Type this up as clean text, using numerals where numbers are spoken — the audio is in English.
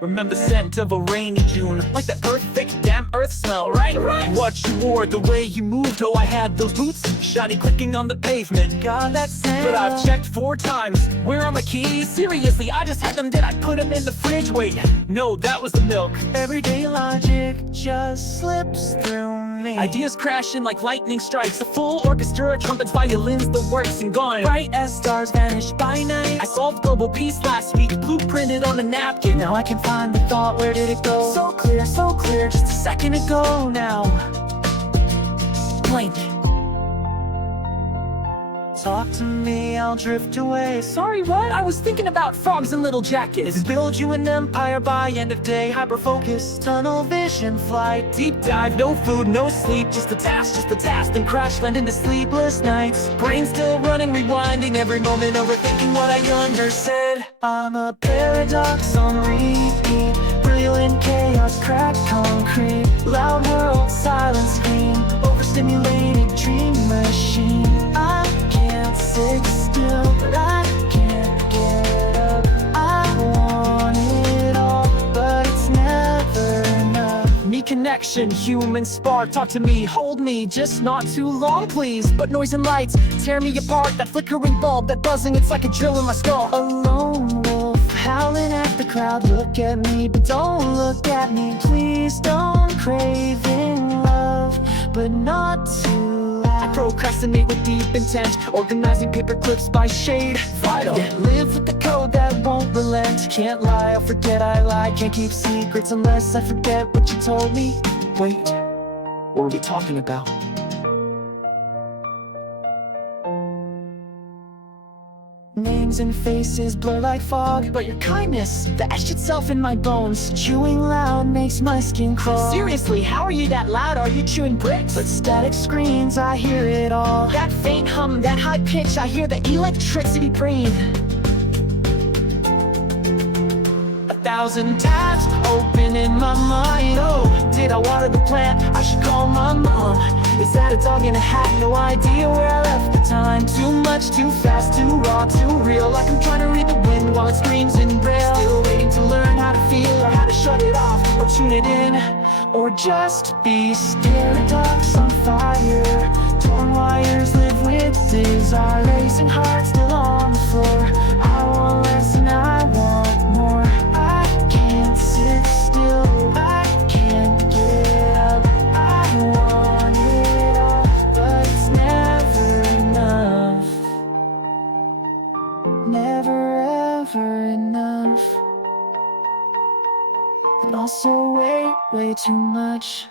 Remember the scent of a rainy June, like the earth, thick, damp earth smell, right? What you wore, the way you moved, oh I had those boots, shiny clicking on the pavement. God, that scent. But I've checked 4 times, where are my keys? Seriously, I just had them, did I put them in the fridge? Wait, no, that was the milk. Everyday logic just slips through me. Ideas crashing like lightning strikes, a full orchestra, trumpets, violins, the works and gone. Bright as stars vanish by night. I solved global peace last week, blueprinted on a napkin. Now I can find the thought, where did it go? So clear, just a second ago now. Blank. Talk to me, I'll drift away. Sorry, what? I was thinking about frogs and little jackets. Build you an empire by end of day. Hyper-focus, tunnel vision, flight. Deep dive, no food, no sleep. Just the task, then crash land into sleepless nights. Brain still running, rewinding every moment, overthinking what I younger said. I'm a paradox on repeat. Brilliant chaos, cracked concrete. Loud world, silent scream. Overstimulated dream machine. I can't sit still, but I can't get up. I want it all, but it's never enough. Me connection, human spark. Talk to me, hold me, just not too long please. But noise and lights tear me apart. That flickering bulb, that buzzing, it's like a drill in my skull. A lone wolf howling at the crowd. Look at me, but don't look at me. Please don't. Craving love, but not too loud. I procrastinate with deep intent, organizing paper clips by shade. Vital. Yet live with the code that won't relent. Can't lie, I'll forget I lied. Can't keep secrets unless I forget what you told me. Wait, what were we talking about? Names and faces blur like fog, but your kindness, the etched itself in my bones. Chewing loud makes my skin crawl. Seriously, how are you that loud? Are you chewing bricks? But static screens, I hear it all. That faint hum, that high pitch, I hear the electricity breathe. 1,000 tabs open in my mind. Oh, did I water the plant? I should call my mom. Is that a dog in a hat? No idea where I left the time. Too much, too fast, too raw, too real. Like I'm trying to read the wind while it screams in braille. Still waiting to learn how to feel, or how to shut it off, or tune it in, or just be still. Paradox on fire, torn wires live with desire. Racing heart still on the floor. I want less and I want more. I can't sit still, I can't get up. I want it all, but it's never enough. Never ever enough. And also way too much.